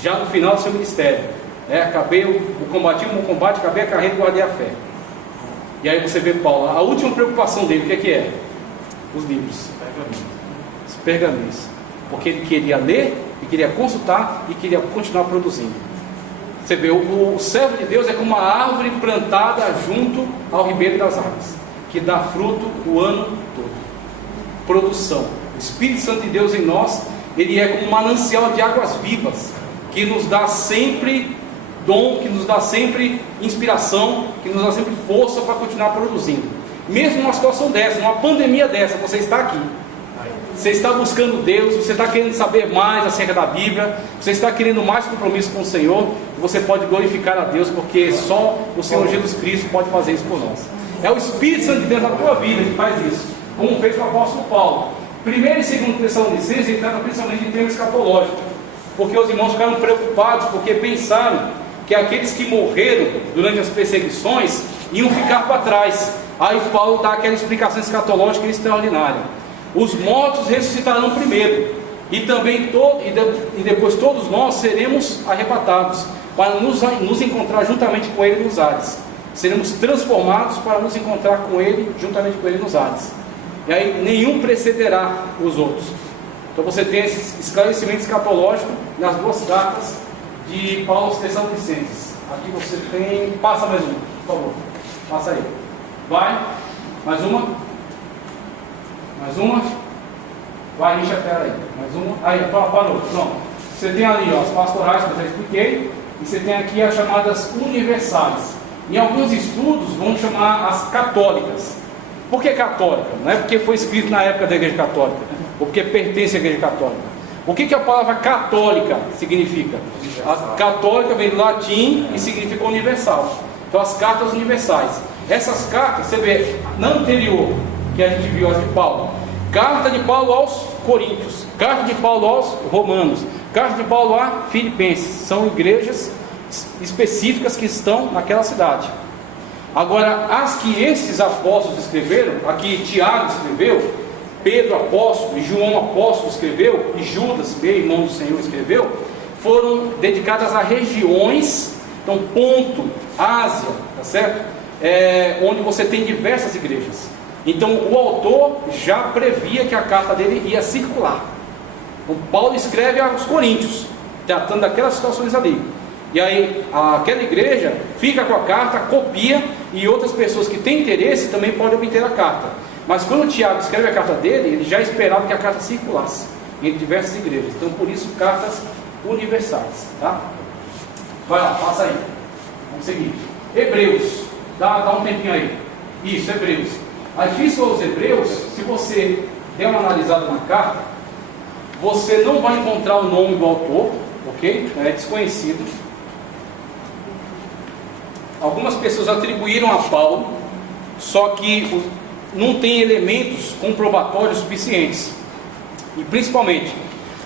já no final do seu ministério. Combati o bom combate, acabei a carreira e guardei a fé. E aí você vê Paulo, a última preocupação dele, o que é? Os livros, os pergaminhos. Porque ele queria ler, e queria consultar, e queria continuar produzindo. Você vê, o servo de Deus é como uma árvore plantada junto ao ribeiro das águas, que dá fruto o ano todo. Produção. O Espírito Santo de Deus em nós, ele é como um manancial de águas vivas, que nos dá sempre dom, que nos dá sempre inspiração, que nos dá sempre força para continuar produzindo. Mesmo numa situação dessa, numa pandemia dessa, você está aqui. Você está buscando Deus, você está querendo saber mais acerca da Bíblia, você está querendo mais compromisso com o Senhor, você pode glorificar a Deus, porque só o Senhor Jesus Cristo pode fazer isso por nós. É o Espírito Santo de Deus na tua vida que faz isso, como fez com o apóstolo Paulo. 1 e 2 Tessalonicenses, ele trata principalmente em termos escatológicos, porque os irmãos ficaram preocupados, porque pensaram que aqueles que morreram durante as perseguições iam ficar para trás. Aí Paulo dá aquela explicação escatológica extraordinária. Os mortos ressuscitarão primeiro, e também depois todos nós seremos arrebatados, para nos encontrar juntamente com Ele nos ares. Seremos transformados para nos encontrar com Ele, juntamente com Ele nos ares. E aí nenhum precederá os outros. Então você tem esse esclarecimento escatológico nas duas cartas de Paulo aos Tessalonicenses. Aqui você tem, passa mais uma, por favor, passa aí, vai, mais uma, vai, enche a tela aí, mais uma, aí, parou, pronto. Você tem ali, ó, as pastorais que eu já expliquei, e você tem aqui as chamadas universais. Em alguns estudos vão chamar as católicas. Por que católica? Não é porque foi escrito na época da Igreja Católica, ou porque pertence à Igreja Católica. O que a palavra católica significa? A católica vem do latim e significa universal. Então as cartas universais. Essas cartas, você vê, na anterior, que a gente viu as de Paulo, carta de Paulo aos Coríntios, carta de Paulo aos Romanos, carta de Paulo a Filipenses, são igrejas específicas que estão naquela cidade. Agora, as que esses apóstolos escreveram, aqui Tiago escreveu, Pedro apóstolo, e João apóstolo escreveu, e Judas, meu irmão do Senhor, escreveu, foram dedicadas a regiões, então Ponto, Ásia, tá certo? Onde você tem diversas igrejas. Então o autor já previa que a carta dele ia circular. Então Paulo escreve aos Coríntios, tratando daquelas situações ali. E aí aquela igreja fica com a carta, copia, e outras pessoas que têm interesse também podem obter a carta. Mas quando o Tiago escreve a carta dele, ele já esperava que a carta circulasse entre diversas igrejas. Então por isso cartas universais, tá? Vai lá, passa aí. Vamos seguir. Hebreus, dá um tempinho aí. Isso, Hebreus. A Epístola aos Hebreus, se você der uma analisada na carta, você não vai encontrar o nome do autor, ok? É desconhecido. Algumas pessoas atribuíram a Paulo, só que não tem elementos comprobatórios suficientes. E principalmente,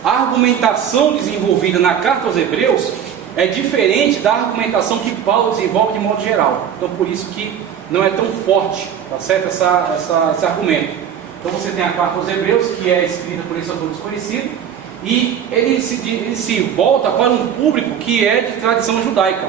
a argumentação desenvolvida na carta aos Hebreus é diferente da argumentação que Paulo desenvolve de modo geral. Então por isso que não é tão forte, tá certo? Esse argumento. Então você tem a carta aos Hebreus, que é escrita por esse autor desconhecido, e ele se volta para um público que é de tradição judaica.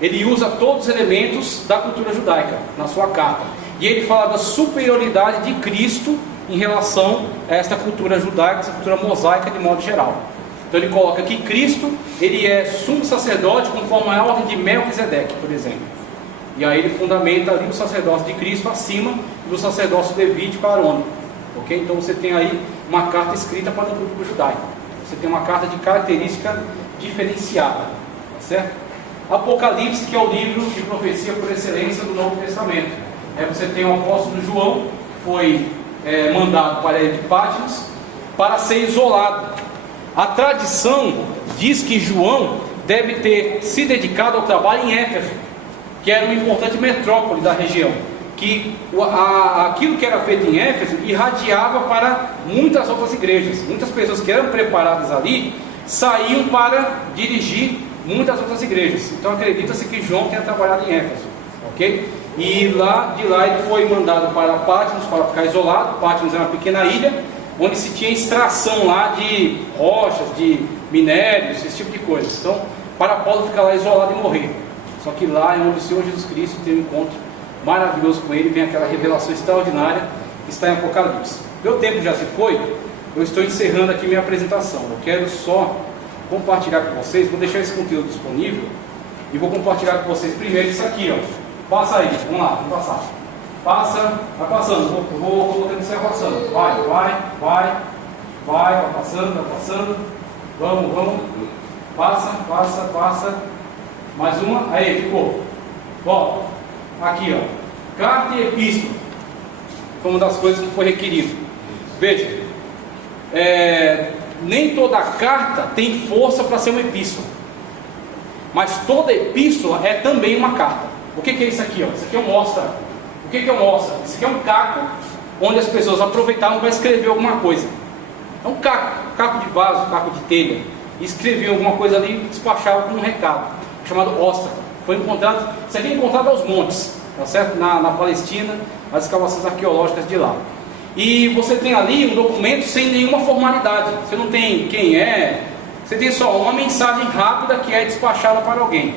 Ele usa todos os elementos da cultura judaica na sua carta, e ele fala da superioridade de Cristo em relação a esta cultura judaica, essa cultura mosaica de modo geral. Então ele coloca que Cristo, ele é sumo sacerdote conforme a ordem de Melquisedeque, por exemplo. E aí ele fundamenta ali o sacerdócio de Cristo acima do sacerdócio levítico arônico. Ok? Então você tem aí uma carta escrita para o público judaico. Você tem uma carta de característica diferenciada. Tá certo? Apocalipse, que é o livro de profecia por excelência do Novo Testamento. Você tem o apóstolo João, que foi mandado para a ilha de Patmos para ser isolado. A tradição diz que João deve ter se dedicado ao trabalho em Éfeso, que era uma importante metrópole da região, que aquilo que era feito em Éfeso irradiava para muitas outras igrejas. Muitas pessoas que eram preparadas ali saíam para dirigir muitas outras igrejas. Então acredita-se que João tenha trabalhado em Éfeso, ok? E de lá ele foi mandado para Patmos para ficar isolado. Patmos é uma pequena ilha onde se tinha extração lá de rochas, de minérios, esse tipo de coisa. Então, para Paulo ficar lá isolado e morrer. Só que lá é onde o Senhor Jesus Cristo tem um encontro maravilhoso com ele, vem aquela revelação extraordinária que está em Apocalipse. Meu tempo já se foi, eu estou encerrando aqui minha apresentação. Eu quero só compartilhar com vocês, vou deixar esse conteúdo disponível e vou compartilhar com vocês primeiro isso aqui, ó. Passa aí, vamos lá, vamos passar. Passa, vai passando, vou colocando você passando. Vai passando. Vamos. Passa. Mais uma, aí, ficou. Volta. Aqui, ó. Carta e epístola. Foi uma das coisas que foi requerido. Veja, nem toda carta tem força para ser uma epístola. Mas toda epístola é também uma carta. O que é isso aqui, ó? Isso aqui é um mostra. O que é um mostra? Isso aqui é um caco onde as pessoas aproveitavam para escrever alguma coisa. É um caco de vaso, caco de telha. E escreviam alguma coisa ali e despachavam com um recado, chamado ostra. Foi encontrado, isso aqui é encontrado aos montes, tá certo? Na Palestina, as escavações arqueológicas de lá. E você tem ali um documento sem nenhuma formalidade. Você não tem quem é, você tem só uma mensagem rápida que é despachada para alguém.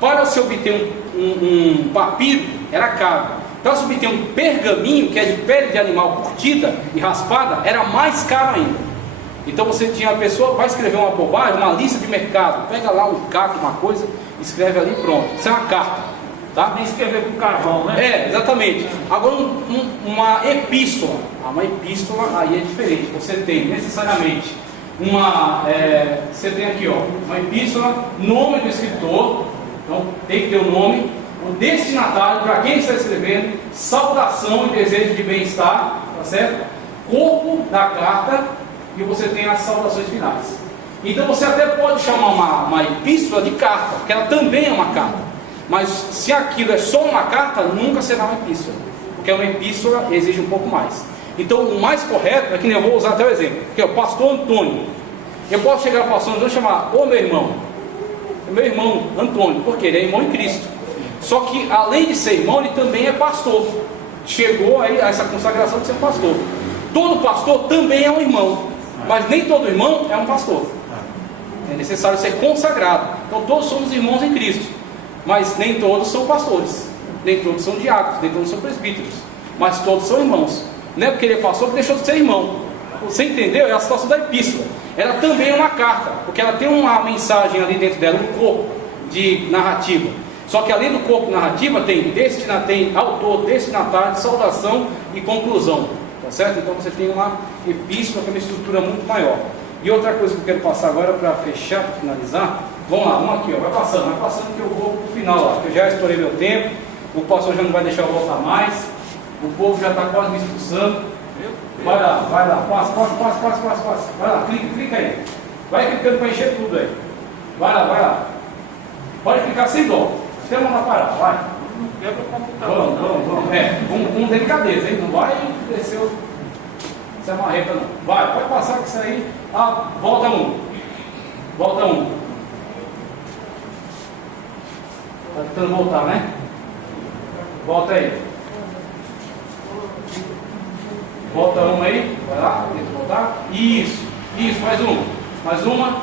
Para se obter um papiro, era caro. Para se obter um pergaminho, que é de pele de animal curtida e raspada, era mais caro ainda. Então você tinha a pessoa, vai escrever uma bobagem, uma lista de mercado, pega lá um caco, uma coisa, escreve ali e pronto. Isso é uma carta, tá? Nem escrever com carvão, né? É, exatamente. Agora uma epístola, uma epístola aí é diferente. Você tem necessariamente você tem aqui, ó, uma epístola, nome do escritor, então tem que ter o nome, o destinatário, para quem está escrevendo, saudação e desejo de bem-estar, tá certo? Corpo da carta, e você tem as saudações finais. Então você até pode chamar uma epístola de carta, porque ela também é uma carta. Mas se aquilo é só uma carta, nunca será uma epístola, porque uma epístola exige um pouco mais. Então o mais correto é que eu vou usar até o exemplo, que é o pastor Antônio. Eu posso chegar ao pastor Antônio e chamar, ô meu irmão Antônio, porque ele é irmão em Cristo. Só que além de ser irmão, ele também é pastor. Chegou aí a essa consagração de ser pastor. Todo pastor também é um irmão, mas nem todo irmão é um pastor. É necessário ser consagrado. Então todos somos irmãos em Cristo, mas nem todos são pastores, nem todos são diáconos, nem todos são presbíteros, mas todos são irmãos. Não é porque ele é pastor que deixou de ser irmão. Você entendeu? É a situação da epístola. Ela também é uma carta, porque ela tem uma mensagem ali dentro dela, um corpo de narrativa. Só que além do corpo narrativa tem autor, destinatário, saudação e conclusão, tá certo? Então você tem uma epístola que é uma estrutura muito maior. E outra coisa que eu quero passar agora para fechar, para finalizar, vamos lá, vamos aqui, ó, vai passando que eu vou para o final lá, porque eu já estourei meu tempo, o pastor já não vai deixar eu voltar mais, o povo já está quase me expulsando. Vai lá, passa, vai lá, clica aí, vai clicando para encher tudo aí, vai lá, pode clicar sem dó, até a mão parar, vai. Não quebra o computador. Vamos, com delicadeza, hein? Não vai descer essa marreta não. Vai passar com isso aí. Volta um. Tá tentando voltar, né? Volta aí. Volta uma aí. Vai lá, tenta voltar. Isso, mais uma.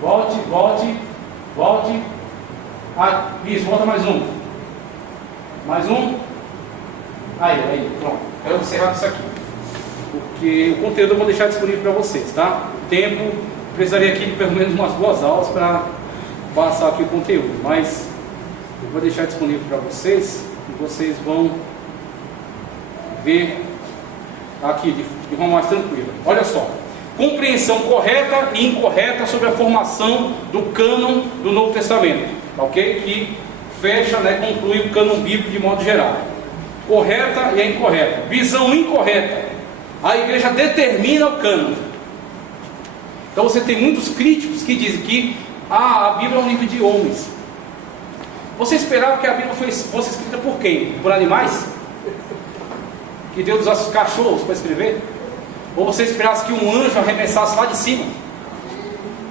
Volte. Isso, volta mais um. Aí, pronto. Eu vou encerrar isso aqui, porque o conteúdo eu vou deixar disponível para vocês, tá? O tempo, precisaria aqui de pelo menos umas 2 aulas para passar aqui o conteúdo, mas eu vou deixar disponível para vocês e vocês vão ver aqui de forma mais tranquila. Olha só, compreensão correta e incorreta sobre a formação do cânon do Novo Testamento, ok? Que fecha, conclui o cânon bíblico de modo geral. Correta e incorreta. Visão incorreta. A igreja determina o cânon. Então você tem muitos críticos que dizem que a Bíblia é um livro de homens. Você esperava que a Bíblia fosse escrita por quem? Por animais? Que Deus usasse os cachorros para escrever? Ou você esperasse que um anjo arremessasse lá de cima?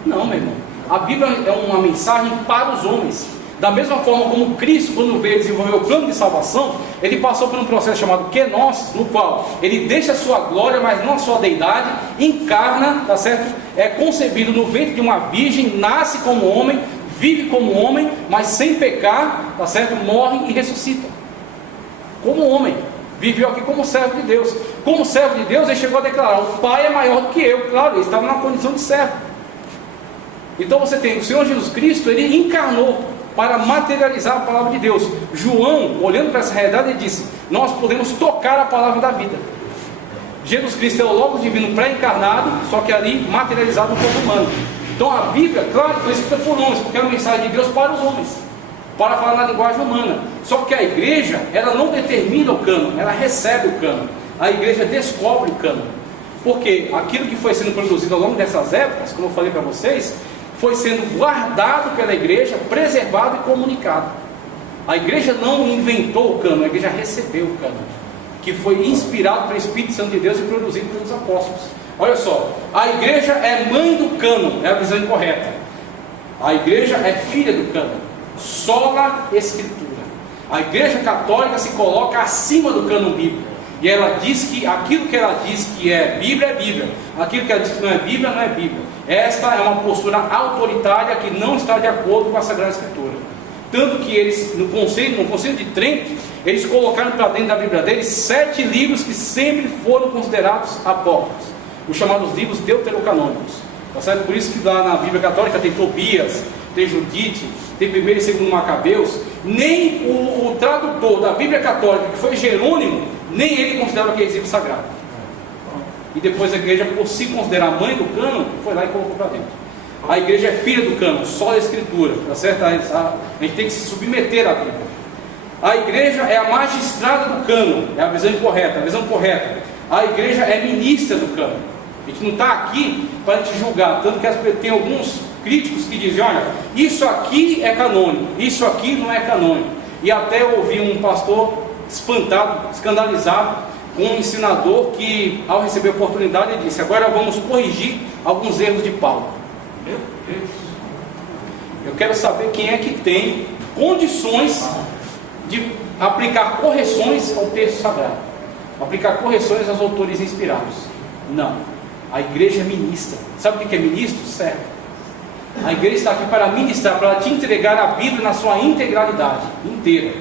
Não, meu irmão. A Bíblia é uma mensagem para os homens. Da mesma forma como Cristo, quando veio desenvolver o plano de salvação, ele passou por um processo chamado kenosis, no qual ele deixa a sua glória, mas não a sua deidade, encarna, tá certo? É concebido no ventre de uma virgem, nasce como homem, vive como homem, mas sem pecar, tá certo? Morre e ressuscita. Como homem, viveu aqui como servo de Deus. Como servo de Deus, ele chegou a declarar: o Pai é maior do que eu. Claro, ele estava na condição de servo. Então você tem o Senhor Jesus Cristo, ele encarnou para materializar a palavra de Deus. João, olhando para essa realidade, ele disse: nós podemos tocar a palavra da vida. Jesus Cristo é o Logos divino pré-encarnado, só que ali materializado no corpo humano. Então a Bíblia, claro, foi escrita por homens, porque é uma mensagem de Deus para os homens, para falar na linguagem humana. Só que a igreja, ela não determina o cânon, ela recebe o cânon. A igreja descobre o cânon, porque aquilo que foi sendo produzido ao longo dessas épocas, como eu falei para vocês, foi sendo guardado pela igreja, preservado e comunicado. A igreja não inventou o cânon, a igreja recebeu o cânon, que foi inspirado pelo Espírito Santo de Deus e produzido pelos apóstolos. Olha só, a igreja é mãe do cânon, é a visão incorreta. A igreja é filha do cânon, sola escritura. A igreja católica se coloca acima do cânon bíblico, e ela diz que aquilo que ela diz que é Bíblia, aquilo que ela diz que não é Bíblia, não é Bíblia. Esta é uma postura autoritária que não está de acordo com a Sagrada Escritura. Tanto que eles, no Concílio de Trento, eles colocaram para dentro da Bíblia deles 7 livros que sempre foram considerados apócrifos, os chamados livros deuterocanônicos. Tá certo? Por isso que lá na Bíblia Católica tem Tobias, tem Judite, tem 1º e 2º Macabeus. Nem o tradutor da Bíblia Católica, que foi Jerônimo, nem ele considerava aquele livro sagrado. E depois a igreja, por se considerar mãe do cânon, foi lá e colocou para dentro. A igreja é filha do cânon, só a escritura, tá certo? A gente tem que se submeter à Bíblia. A igreja é a magistrada do cânon, é a visão incorreta, a visão correta. A igreja é ministra do cânon. A gente não está aqui para te julgar, tanto que tem alguns críticos que dizem: olha, isso aqui é canônico, isso aqui não é canônico. E até eu ouvi um pastor espantado, escandalizado, com um ensinador que, ao receber a oportunidade, ele disse: agora vamos corrigir alguns erros de Paulo. Meu Deus! Eu quero saber quem é que tem condições de aplicar correções ao texto sagrado, aplicar correções aos autores inspirados. Não. A igreja é ministra. Sabe o que é ministro? Servo. A igreja está aqui para ministrar, para te entregar a Bíblia na sua integralidade, inteira.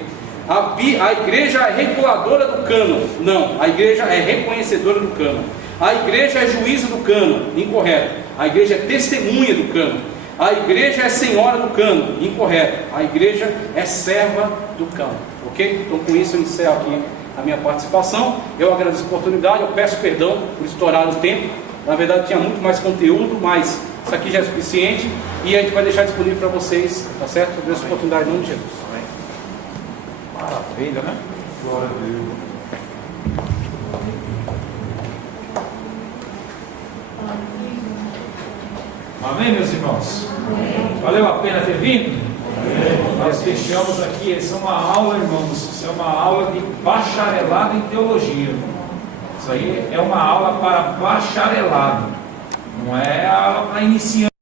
A igreja é reguladora do cânon. Não, a igreja é reconhecedora do cânon. A igreja é juíza do cânon. Incorreto. A igreja é testemunha do cânon. A igreja é senhora do cânon. Incorreto. A igreja é serva do cânon. Ok? Então com isso eu encerro aqui a minha participação. Eu agradeço a oportunidade, eu peço perdão por estourar o tempo. Na verdade tinha muito mais conteúdo, mas isso aqui já é suficiente. E a gente vai deixar disponível para vocês, tá certo? Eu agradeço a oportunidade em nome de Jesus. Maravilha, né? Glória a Deus. Amém, meus irmãos? Valeu a pena ter vindo? Nós fechamos aqui, essa é uma aula, irmãos, isso é uma aula de bacharelado em teologia. Isso aí é uma aula para bacharelado, não é aula para iniciante.